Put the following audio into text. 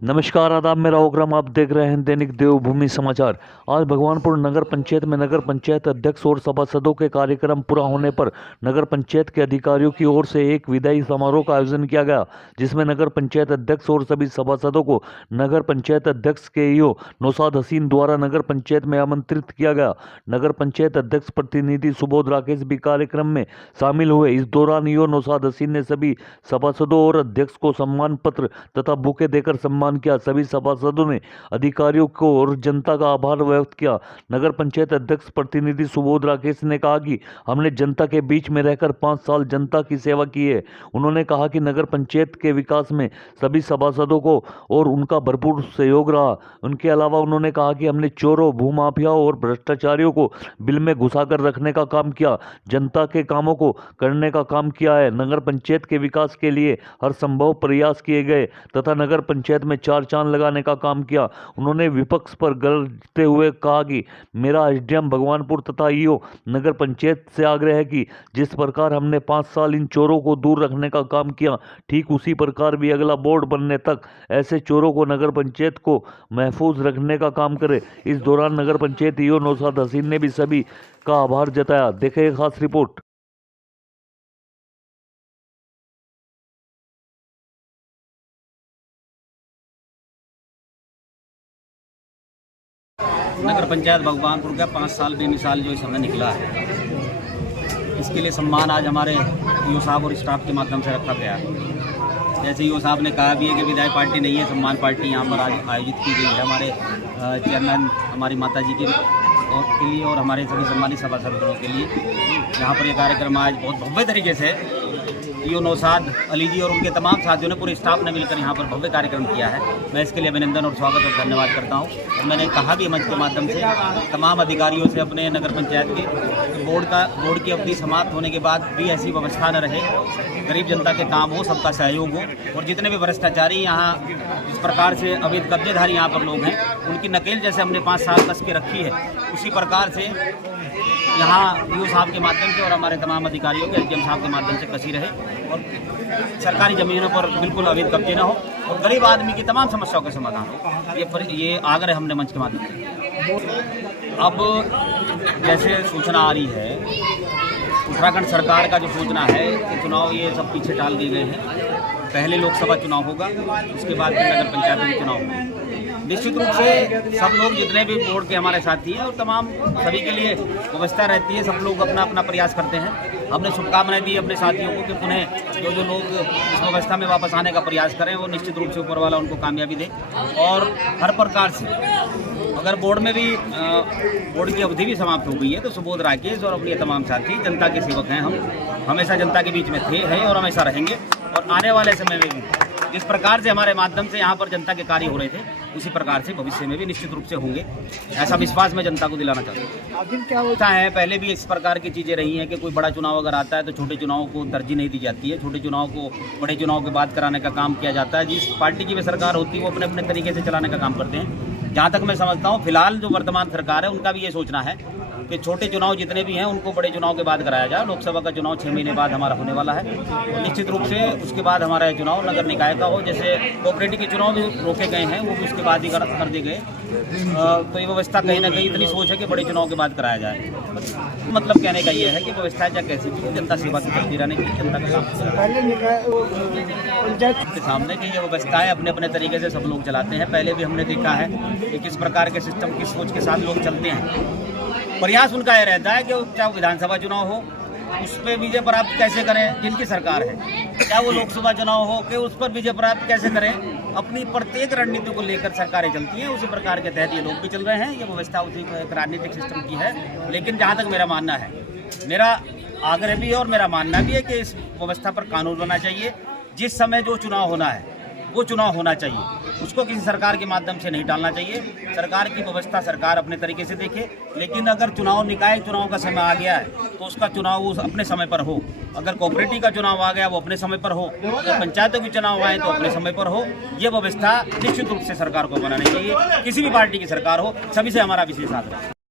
नमस्कार आदाब, मेरा ओग्राम आप देख रहे हैं दैनिक देवभूमि समाचार। आज भगवानपुर नगर पंचायत में नगर पंचायत अध्यक्ष और सभासदों के कार्यक्रम पूरा होने पर नगर पंचायत के अधिकारियों की ओर से एक विदाई समारोह का आयोजन किया गया, जिसमें नगर पंचायत अध्यक्ष और सभी सभासदों को नगर पंचायत अध्यक्ष के ईओ नौशाद हसीन द्वारा नगर पंचायत में आमंत्रित किया गया। नगर पंचायत अध्यक्ष प्रतिनिधि सुबोध राकेश भी कार्यक्रम में शामिल हुए। इस दौरान ईओ नौशाद हसीन ने सभी सभासदों और अध्यक्ष को सम्मान पत्र तथा बुके देकर सम्मान किया। सभी सभासदों ने अधिकारियों को और जनता का आभार व्यक्त किया। नगर पंचायत अध्यक्ष प्रतिनिधि सुबोध राकेश ने कहा कि हमने जनता के बीच में रहकर 5 साल जनता की सेवा की है। उन्होंने कहा कि नगर पंचायत के विकास में सभी सभासदों को और उनका भरपूर सहयोग रहा। उनके अलावा उन्होंने कहा कि हमने चोरों, भूमाफियाओं और भ्रष्टाचारियों को बिल में घुसाकर रखने का काम किया, जनता के कामों को करने का काम किया है। नगर पंचायत के विकास के लिए हर संभव प्रयास किए गए तथा नगर पंचायत में 4 चांद लगाने का काम किया। उन्होंने विपक्ष पर गरजते हुए कहा कि मेरा एसडीएम भगवानपुर तथा ईओ नगर पंचायत से आग्रह है कि जिस प्रकार हमने 5 साल इन चोरों को दूर रखने का काम किया, ठीक उसी प्रकार भी अगला बोर्ड बनने तक ऐसे चोरों को नगर पंचायत को महफूज रखने का काम करे। इस दौरान नगर पंचायत ईओ नौशाद हसीन ने भी सभी का आभार जताया। देखें खास रिपोर्ट। नगर पंचायत भगवानपुर का 5 साल बेमिसाल जो इस समय निकला है, इसके लिए सम्मान आज हमारे ईओ साहब और स्टाफ के माध्यम से रखा गया है। जैसे ईओ साहब ने कहा भी है कि विदाई पार्टी नहीं है, सम्मान पार्टी यहाँ पर आज आयोजित की गई है हमारे चेयरमैन हमारी माता जी के लिए और हमारे सभी सम्मानित सभासदों के लिए। यहाँ पर ये कार्यक्रम आज बहुत भव्य तरीके से ईओ नौशाद अली जी और उनके तमाम साथियों ने, पूरे स्टाफ ने मिलकर यहाँ पर भव्य कार्यक्रम किया है। मैं इसके लिए अभिनंदन और स्वागत और धन्यवाद करता हूँ। और मैंने कहा भी मंच के माध्यम से तमाम अधिकारियों से अपने नगर पंचायत के बोर्ड की अवधि समाप्त होने के बाद भी ऐसी व्यवस्था न रहे, गरीब जनता के काम हो, सबका सहयोग हो और जितने भी भ्रष्टाचारी यहाँ इस प्रकार से अवैध कब्जेधारी यहाँ पर लोग हैं, उनकी नकेल जैसे हमने 5 साल कस के रखी है, उसी प्रकार से यहाँ ईओ साहब के माध्यम से और हमारे तमाम अधिकारियों के एसडीएम साहब के माध्यम से कसी रहे और सरकारी ज़मीनों पर बिल्कुल अवैध कब्जे न हो और गरीब आदमी की तमाम समस्याओं का समाधान हो। ये आग्रह हमने मंच के माध्यम से। अब जैसे सूचना आ रही है, उत्तराखंड सरकार का जो सूचना है कि चुनाव ये सब पीछे टाल दिए गए हैं। पहले लोकसभा चुनाव होगा, उसके बाद फिर नगर पंचायत में चुनाव होगा। निश्चित रूप से सब लोग जितने भी बोर्ड के हमारे साथी हैं और तमाम सभी के लिए व्यवस्था रहती है, सब लोग अपना अपना प्रयास करते हैं। हमने शुभकामनाएं दी अपने साथियों को कि पुनः जो लोग इस व्यवस्था में वापस आने का प्रयास करें, वो निश्चित रूप से ऊपर वाला उनको कामयाबी दे। और हर प्रकार से अगर बोर्ड में भी बोर्ड की अवधि भी समाप्त हो गई है तो सुबोध राकेश और अपने तमाम साथी जनता के सेवक हैं। हम हमेशा जनता के बीच में थे, हैं और हमेशा रहेंगे और आने वाले समय में भी जिस प्रकार से हमारे माध्यम से यहाँ पर जनता के कार्य हो रहे थे, उसी प्रकार से भविष्य में भी निश्चित रूप से होंगे। ऐसा विश्वास मैं जनता को दिलाना चाहता हूँ। आखिर क्या होता है, पहले भी इस प्रकार की चीज़ें रही हैं कि कोई बड़ा चुनाव अगर आता है तो छोटे चुनाव को तरजीह नहीं दी जाती है, छोटे चुनाव को बड़े चुनाव के बाद कराने का काम किया जाता है। जिस पार्टी की भी सरकार होती है वो अपने अपने तरीके से चलाने का काम करते हैं। जहाँ तक मैं समझता हूँ, फिलहाल जो वर्तमान सरकार है उनका भी ये सोचना है कि छोटे चुनाव जितने भी हैं उनको बड़े चुनाव के बाद कराया जाए। लोकसभा का चुनाव 6 महीने बाद हमारा होने वाला है। निश्चित रूप से उसके बाद हमारा चुनाव नगर निकाय का हो। जैसे कोऑपरेटिव के चुनाव भी रोके गए हैं, वो भी उसके बाद ही कर दिए गए। तो ये व्यवस्था कहीं ना कहीं इतनी सोच है कि बड़े चुनाव के बाद कराया जाए। मतलब कहने का ये है कि व्यवस्था चाहे कैसी भी, जनता सेवा की करती रहने की, जनता का काम के सामने की ये व्यवस्था है अपने अपने तरीके से सब लोग चलाते हैं। पहले भी हमने देखा है कि किस प्रकार के सिस्टम, किस सोच के साथ लोग चलते हैं। प्रयास उनका यह रहता है कि चाहे विधानसभा चुनाव हो उस पर विजय प्राप्त कैसे करें जिनकी सरकार है, चाहे वो लोकसभा चुनाव हो कि उस पर विजय प्राप्त कैसे करें। अपनी प्रत्येक रणनीति को लेकर सरकारें चलती हैं, उसी प्रकार के तहत ये लोग भी चल रहे हैं। ये व्यवस्था उसी राजनीतिक सिस्टम की है। लेकिन जहाँ तक मेरा मानना है, मेरा आग्रह भी है और मेरा मानना भी है कि इस व्यवस्था पर कानून बनना चाहिए। जिस समय जो चुनाव होना है वो चुनाव होना चाहिए, उसको किसी सरकार के माध्यम से नहीं टालना चाहिए। सरकार की व्यवस्था सरकार अपने तरीके से देखे, लेकिन अगर चुनाव निकाय चुनाव का समय आ गया है तो उसका चुनाव अपने समय पर हो। अगर कोऑपरेटिव का चुनाव आ गया वो अपने समय पर हो, अगर पंचायतों के चुनाव आए तो अपने समय पर हो। ये व्यवस्था निश्चित रूप से सरकार को बनानी चाहिए। किसी भी पार्टी की सरकार हो, सभी से हमारा विशेष आग्रह है।